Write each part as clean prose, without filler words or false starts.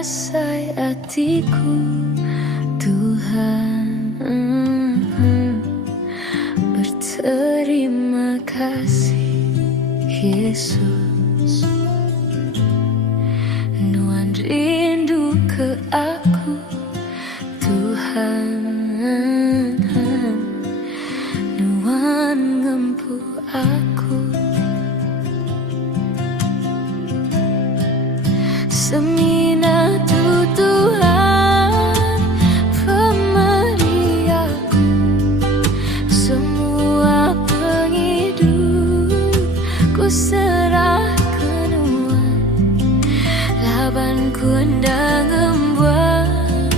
kuasai hatiku, Tuhan. Berterima kasih Yesus. Nuan rindu ke aku, Tuhan. Nuan ngempu aku. Semina tu Tuhan, pemberi aku semua penghidup. Ku serahkan Tuhan, labanku hendak membuat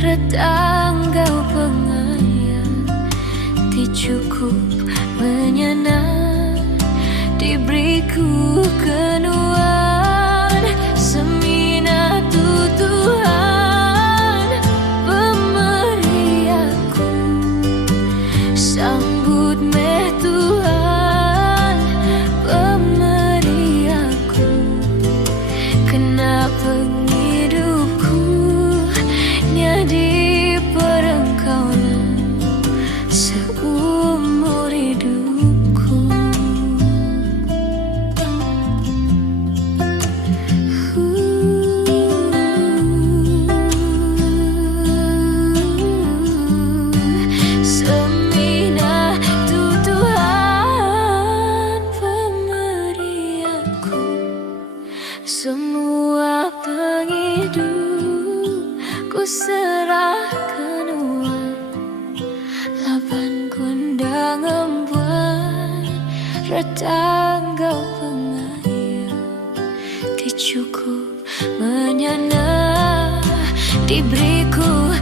retang kau pengayaan. Ti cukup menyenang, diberiku kenuan. Semina tu Tuhan, pemberi aku, sambut meh Tuhan, pemberi aku. Kenapa hidupku nyadi perengkauan seumur hidupku. Semina tu Tuhan, pemberi aku semua penghidup. Ku serahkan Tuhan, labanku hendak membuat retang kau pengayaan. Ti cukup menyenang, diberiku